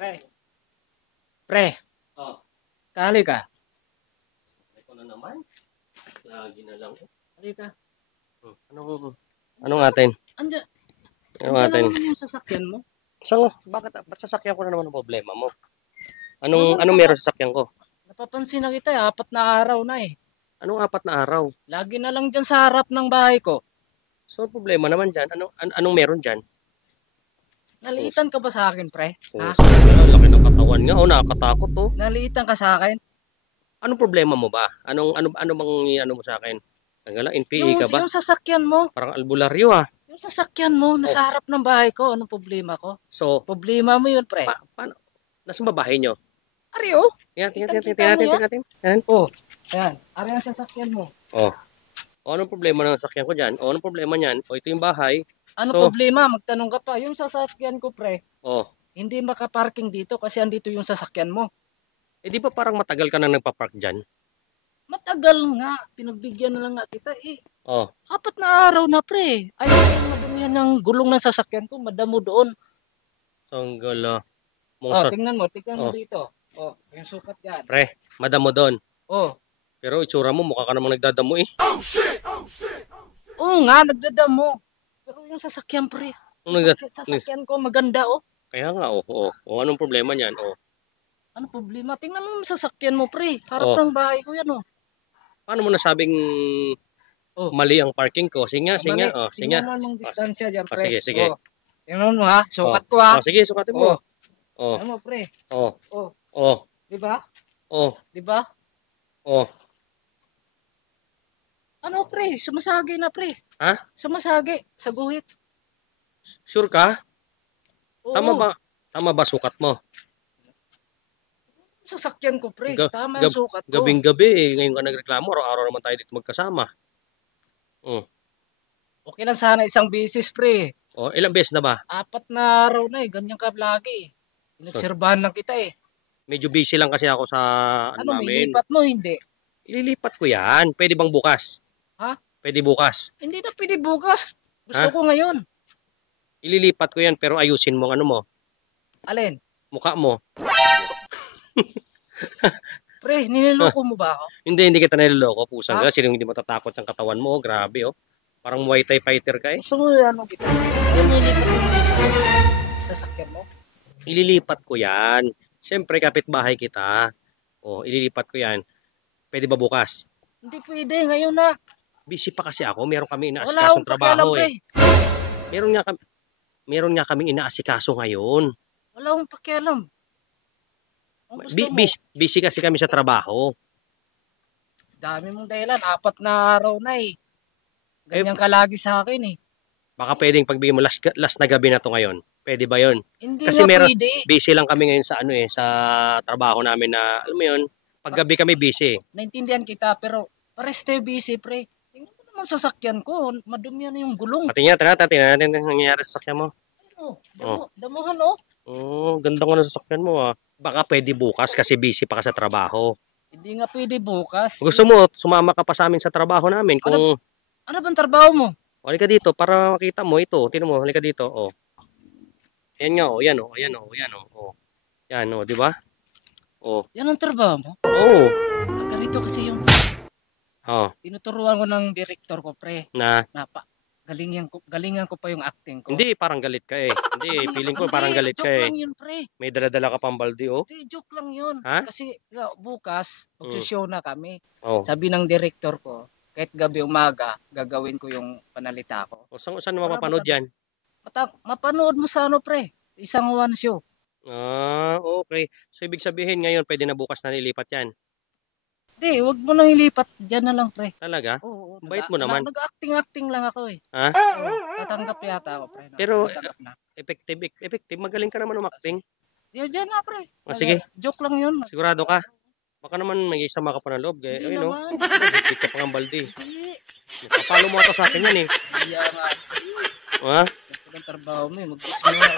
Pre. Pre. Oh, Kali ka. ito na naman. Lagi na lang. Kali ka. Anong atin? Andiyan. Anong Andiyan atin? naman yung sasakyan mo. Ba't sasakyan ko na naman ang problema mo? Ano Anong meron sa sasakyan ko? Napapansin na kita 4 na araw na eh. Anong 4 na araw? Lagi na lang dyan sa harap ng bahay ko. So, problema naman dyan. Anong meron dyan? Naliitan ka ba sa akin, pre? Ha? Laki ng katawan nga. Nakakatakot to. Naliitan ka sa akin? Anong problema mo ba? Ano bang mo sa akin? Tanggalang NPA ka ba? Yung sasakyan mo. Parang albularyo ah. Yung sasakyan mo, nasa harap ng bahay ko. Anong problema ko? So, Problema mo yun, pre. paano? Nasa babae nyo? Ari, oh. Tingnan natin. Oh, ayan. Ari ang sasakyan mo. Oh. Anong problema ng sasakyan ko dyan? Anong problema niyan? Ito yung bahay. Ano So, problema? Magtanong ka pa. Yung sasakyan ko, pre, Oh. hindi makaparking dito kasi andito yung sasakyan mo. Di ba parang matagal ka na nagpa-park dyan? Matagal nga. Pinagbigyan na lang nga kita eh. Oh. 4 na araw na, pre. Ayaw yung madumihan ng gulong ng sasakyan ko. Madamo doon. Sanggala. Tingnan mo Oh. dito. Oh, yung sukat yan. Pre, madamo doon. Oh. Pero itsura mo, mukha ka namang nagdadamo eh. Oo nga, nagdadamo. Pero yung sasakyan, pre. Anong Sasakyan ko, maganda, oh. Kaya nga, anong problema niyan? Ano problema? Tingnan mo yung sasakyan mo, pre. Oh. Harap ng bahay ko yan, oh. Paano mo nasabing mali ang parking ko? Sige nga. Tingnan mo ang distansya dyan, pre. Sige. Oh. Tingnan mo, ha. Sukat ko, ha. Sige, sukatin mo. Tingnan mo, pre. Oh. Diba? Oh. Diba? Oh. Ano, pre? Sumasagi na, pre. Ha? Sumasagi. Sa guhit. Sure ka? Oo. Tama ba sukat mo? Sasakyan ko, pre. Tama yung sukat ko. Gabing-gabi ngayon ka nagreklamo. Araw-araw naman tayo dito magkasama. Okay lang sana isang bisis, pre. Ilang beses na ba? 4 na araw na eh. Ganyan ka lagi. Pinagserbahan lang kita eh. Medyo busy lang kasi ako sa Ano, namin. ilipat mo, hindi? Ililipat ko yan. Pwede bang bukas? Ha? Pwede bukas. Hindi na pwede bukas. Gusto Ha? ko ngayon. Ililipat ko yan pero ayusin mo ang ano mo. Alin? Mukha mo. Pre, nililoko mo ba ako? Hindi kita niloloko. Pusang Ha? ka. Sino hindi matatakot ang katawan mo? Grabe oh. Parang Muay Thai fighter ka eh. Gusto mo ano kita? Yung nilipat mo sasakyan mo? Ililipat ko yan. Siyempre kapitbahay kita. Ililipat ko yan. Pwede ba bukas? Hindi pwede, ngayon na. Busy pa kasi ako. Meron kami Wala inaasikasong akong pakialam, trabaho pre. eh. Meron nga kaming inaasikaso ngayon. Wala akong pakialam. Ang gusto mo, Busy kasi kami sa trabaho. dami mong dahilan. 4 na araw na eh. Ganyan ka lagi sa akin eh. Baka pwedeng pagbigay mo last na gabi na to ngayon. Pwede ba yon? Hindi Kasi nga pwede. busy lang kami ngayon sa sa trabaho namin na alam mo yon. Paggabi kami busy. Naintindihan kita pero pares tayo busy, pre. Tingnan mo naman sasakyan ko. Madumi na yung gulong. Pati nga, tingnan natin ang nangyayari sa sasakyan mo. Damuhan oh. Ganda nga ng sasakyan mo ah. Baka pwede bukas kasi busy pa ka sa trabaho. Hindi nga pwede bukas. Gusto mo, sumama ka pa sa amin sa trabaho namin kung... Ano bang trabaho mo? Halika dito para makita mo ito. Tingnan mo, halika dito. Yan nga, yan oh. Yan oh, di ba? Yan ang trabaho mo? Ganito kasi yung tinuturuan ko ng direktor ko, pre. Galingan ko pa yung acting ko. Hindi, parang galit ka eh. Hindi, feeling ko parang galit ka eh. Joke lang yun, pre. May dala-dala ka pang balde oh. Hindi, joke lang yun. Ha? Kasi bukas, mag-show na kami. Oh. Sabi ng direktor ko, kahit gabi umaga, gagawin ko yung panalita ko. Saan mo mapapanood yan? Mapanood mo sa pre? Isang one show. Okay. So, ibig sabihin ngayon, pwede na bukas na nilipat yan? Hindi, wag mo nang ilipat. Diyan na lang, pre. Talaga? Oo. Bait mo naman. Nag-acting lang ako eh. Ha? Tatanggap yata ako, pre. Pero, na. effective. Magaling ka naman umakting. Diyan na, pre. Sige. Joke lang yun. Sigurado ka? Baka naman may isama ka pa ng loob. Hindi naman. Hindi ka pa ng balde. Hindi. Napapalo mo ito sa akin yan eh. Hindi nga. Ha? Ito ang trabaho mo eh. Mag-ismo na.